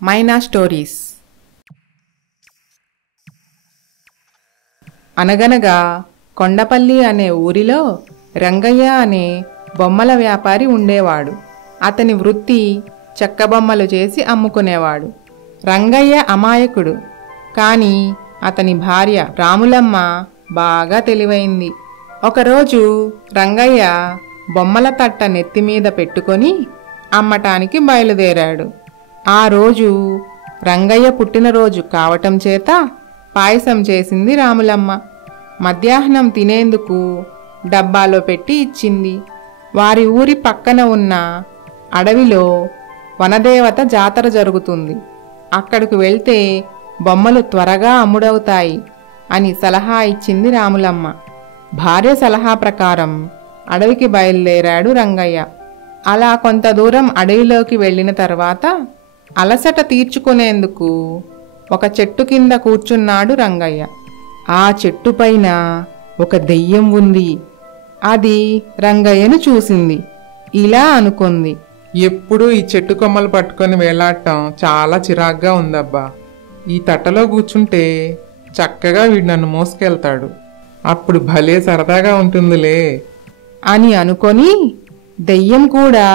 మైనా stories. అనగనగా కొండపల్లి అనే ఊరిలో రంగయ్య అనే బొమ్మల వ్యాపారి ఉండేవాడు. అతని వృత్తి చెక్క బొమ్మలు చేసి అమ్ముకునేవాడు. రంగయ్య అమాయకుడు, కానీ అతని భార్య రాములమ్మ బాగా తెలివైంది. ఒకరోజు రంగయ్య బొమ్మల తట్ట నెత్తిమీద పెట్టుకొని అమ్మటానికి బయలుదేరాడు. ఆ రోజు రంగయ్య పుట్టినరోజు కావటం చేత పాయసం చేసింది రాములమ్మ. మధ్యాహ్నం తినేందుకు డబ్బాలో పెట్టి ఇచ్చింది. వారి ఊరి పక్కన ఉన్న అడవిలో వనదేవత జాతర జరుగుతుంది. అక్కడికి వెళ్తే బొమ్మలు త్వరగా అమ్ముడవుతాయి అని సలహా ఇచ్చింది రాములమ్మ. భార్య సలహా ప్రకారం అడవికి బయలుదేరాడు రంగయ్య. అలా కొంత దూరం అడవిలోకి వెళ్ళిన తర్వాత అలసట తీర్చుకునేందుకు ఒక చెట్టు కింద కూర్చున్నాడు రంగయ్య. ఆ చెట్టు పైన ఒక దెయ్యం ఉంది. అది రంగయ్యను చూసింది. ఇలా అనుకుంది, ఎప్పుడూ ఈ చెట్టు కొమ్మలు పట్టుకొని వేలాడటం చాలా చిరాగ్గా ఉందబ్బా. ఈ తట్టలో కూర్చుంటే చక్కగా వీడు నన్ను మోసుకెళ్తాడు. అప్పుడు భలే సరదాగా ఉంటుందిలే అని అనుకొని దెయ్యం కూడా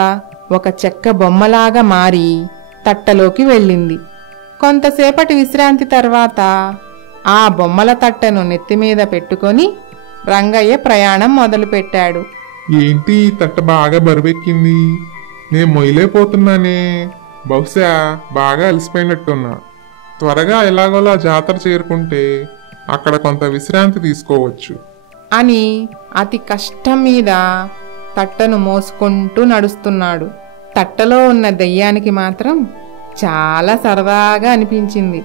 ఒక చెక్క బొమ్మలాగా మారి తట్టలోకి వెళ్ళింది. కొంతసేపటి విశ్రాంతి తర్వాత ఆ బొమ్మల తట్టను నెత్తిమీద పెట్టుకొని రంగయ్య ప్రయాణం మొదలుపెట్టాడు. ఏంటి ఈ తట్ట బాగా బరువెక్కింది, నేను మొయ్యలేకపోతున్నానే. బహుశా బాగా అలసిపోయినట్టున్నా. త్వరగా ఎలాగోలా జాతర చేరుకుంటే అక్కడ కొంత విశ్రాంతి తీసుకోవచ్చు అని అతి కష్టం మీద తట్టను మోసుకుంటూ నడుస్తున్నాడు. తట్టలో ఉన్న దెయ్యానికి మాత్రం చాలా సరదాగా అనిపించింది.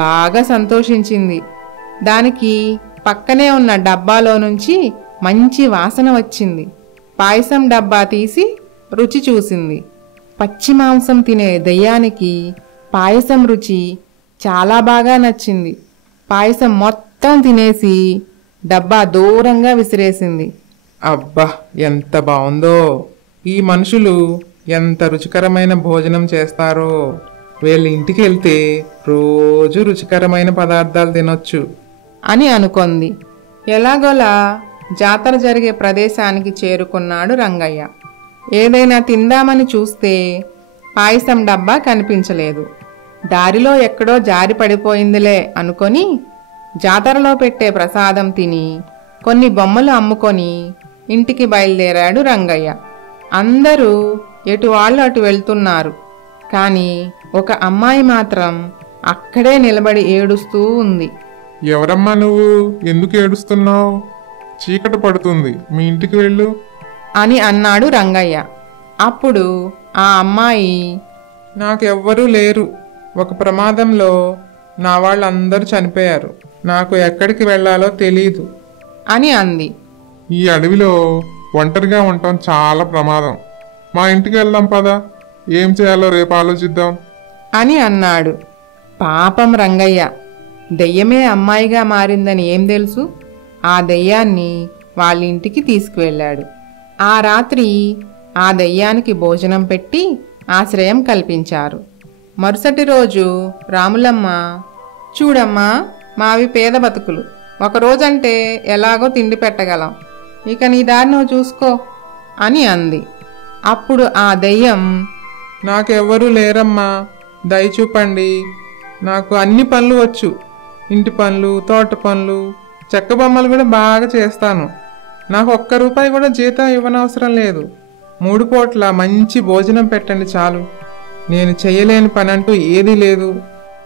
బాగా సంతోషించింది. దానికి పక్కనే ఉన్న డబ్బాలో నుంచి మంచి వాసన వచ్చింది. పాయసం డబ్బా తీసి రుచి చూసింది. పచ్చి మాంసం తినే దెయ్యానికి పాయసం రుచి చాలా బాగా నచ్చింది. పాయసం మొత్తం తినేసి డబ్బా దూరంగా విసిరేసింది. అబ్బా, ఎంత బాగుందో! ఈ మనుషులు ఎంత రుచికరమైన భోజనం చేస్తారో. వీళ్ళ ఇంటికి వెళ్తే రోజు రుచికరమైన పదార్థాలు తినొచ్చు అని అనుకుంది. ఎలాగోలా జాతర జరిగే ప్రదేశానికి చేరుకున్నాడు రంగయ్య. ఏదైనా తిందామని చూస్తే పాయసం డబ్బా కనిపించలేదు. దారిలో ఎక్కడో జారి పడిపోయిందిలే అనుకొని జాతరలో పెట్టే ప్రసాదం తిని కొన్ని బొమ్మలు అమ్ముకొని ఇంటికి బయలుదేరాడు రంగయ్య. అందరూ ఎటు వాళ్ళు అటు వెళ్తున్నారు. కానీ ఒక అమ్మాయి మాత్రం అక్కడే నిలబడి ఏడుస్తూ ఉంది. ఎవరమ్మా నువ్వు, ఎందుకు ఏడుస్తున్నావు? చీకటి పడుతుంది, మీ ఇంటికి వెళ్ళు అని అన్నాడు రంగయ్య. అప్పుడు ఆ అమ్మాయి, నాకెవ్వరూ లేరు. ఒక ప్రమాదంలో నా వాళ్ళందరూ చనిపోయారు. నాకు ఎక్కడికి వెళ్ళాలో తెలీదు అని అంది. ఈ అడవిలో ఒంటరిగా ఉండటం చాలా ప్రమాదం. మా ఇంటికి వెళ్దాం పద, ఏం చేయాలో రేపు ఆలోచిద్దాం అని అన్నాడు. పాపం రంగయ్య, దెయ్యమే అమ్మాయిగా మారిందని ఏం తెలుసు? ఆ దెయ్యాన్ని వాళ్ళ ఇంటికి తీసుకువెళ్ళాడు. ఆ రాత్రి ఆ దెయ్యానికి భోజనం పెట్టి ఆశ్రయం కల్పించారు. మరుసటి రోజు రాములమ్మ, చూడమ్మా, మావి పేద బతుకులు. ఒకరోజంటే ఎలాగో తిండి పెట్టగలం. ఇక నీ దారి నువ్వు చూసుకో అని అంది. అప్పుడు ఆ దెయ్యం, నాకెవ్వరూ లేరమ్మా, దయచూపండి. నాకు అన్ని పనులు వచ్చు. ఇంటి పనులు, తోట పనులు, చెక్క బొమ్మలు కూడా బాగా చేస్తాను. నాకు ₹1 కూడా జీతం ఇవ్వనవసరం లేదు. 3 పూట్ల మంచి భోజనం పెట్టండి చాలు. నేను చేయలేని పని అంటూ ఏదీ లేదు.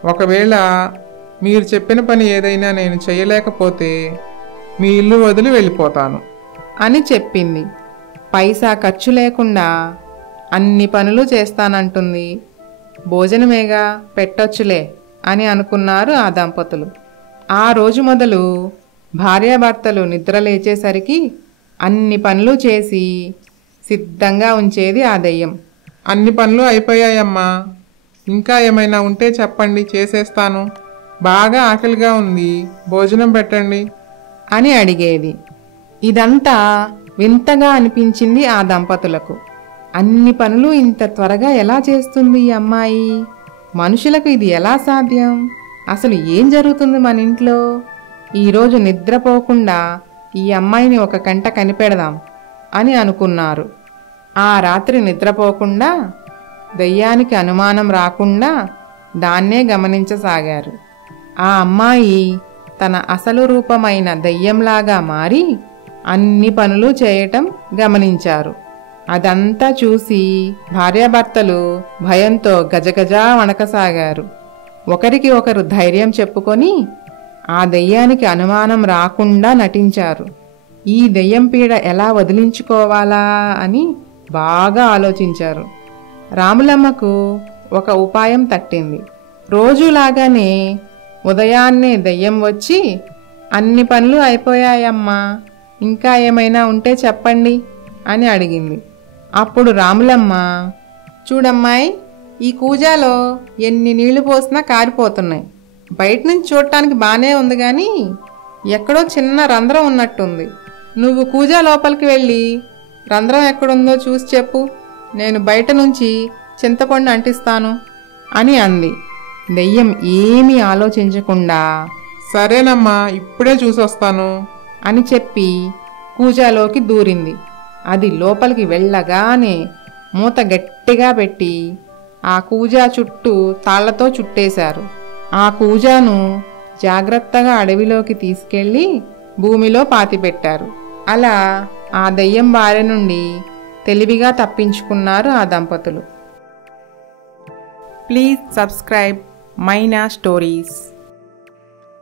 ఒకవేళ మీరు చెప్పిన పని ఏదైనా నేను చేయలేకపోతే మీ ఇల్లు వదిలి వెళ్ళిపోతాను అని చెప్పింది. పైసా ఖర్చు లేకుండా అన్ని పనులు చేస్తానంటుంది. భోజనమేగా, పెట్టొచ్చులే అని అనుకున్నారు ఆ దంపతులు. ఆ రోజు మొదలు భార్యాభర్తలు నిద్ర లేచేసరికి అన్ని పనులు చేసి సిద్ధంగా ఉంచేది ఆ దెయ్యం. అన్ని పనులు అయిపోయాయమ్మా, ఇంకా ఏమైనా ఉంటే చెప్పండి, చేసేస్తాను. బాగా ఆకలిగా ఉంది, భోజనం పెట్టండి అని అడిగేది. ఇదంతా వింతగా అనిపించింది ఆ దంపతులకు. అన్ని పనులు ఇంత త్వరగా ఎలా చేస్తుంది ఈ అమ్మాయి మనుషులకు ఇది ఎలా సాధ్యం? అసలు ఏం జరుగుతుంది మన ఇంట్లో? ఈరోజు నిద్రపోకుండా ఈ అమ్మాయిని ఒక కంట కనిపెడదాం అని అనుకున్నారు. ఆ రాత్రి నిద్రపోకుండా దయ్యానికి అనుమానం రాకుండా దాన్నే గమనించసాగారు. ఆ అమ్మాయి తన అసలు రూపమైన దయ్యంలాగా మారి అన్ని పనులు చేయటం గమనించారు. అదంతా చూసి భార్యాభర్తలు భయంతో గజగజా వణకసాగారు. ఒకరికి ఒకరు ధైర్యం చెప్పుకొని ఆ దయ్యానికి అనుమానం రాకుండా నటించారు. ఈ దయ్యం పీడ ఎలా వదిలించుకోవాలా అని బాగా ఆలోచించారు. రాములమ్మకు ఒక ఉపాయం తట్టింది. రోజులాగానే ఉదయాన్నే దయ్యం వచ్చి, అన్ని పనులు అయిపోయాయమ్మా, ఇంకా ఏమైనా ఉంటే చెప్పండి అని అడిగింది. అప్పుడు రాములమ్మ, చూడమ్మాయి, ఈ కూజాలో ఎన్ని నీళ్లు పోసినా కారిపోతున్నాయి. బయట నుంచి చూడటానికి బాగానే ఉంది కానీ ఎక్కడో చిన్న రంధ్రం ఉన్నట్టుంది. నువ్వు కూజా లోపలికి వెళ్ళి రంధ్రం ఎక్కడుందో చూసి చెప్పు, నేను బయట నుంచి చింతపండు అంటిస్తాను అని అంది. దెయ్యం ఏమీ ఆలోచించకుండా సరేనమ్మా, ఇప్పుడే చూసొస్తాను అని చెప్పి కూజాలోకి దూరింది. అది లోపలికి వెళ్ళగానే మూత గట్టిగా పెట్టి ఆ కూజా చుట్టూ తాళ్లతో చుట్టేశారు. ఆ కూజాను జాగ్రత్తగా అడవిలోకి తీసుకెళ్లి భూమిలో పాతిపెట్టారు. అలా ఆ దెయ్యం బారి నుండి తెలివిగా తప్పించుకున్నారు ఆ దంపతులు. Please subscribe Maina stories.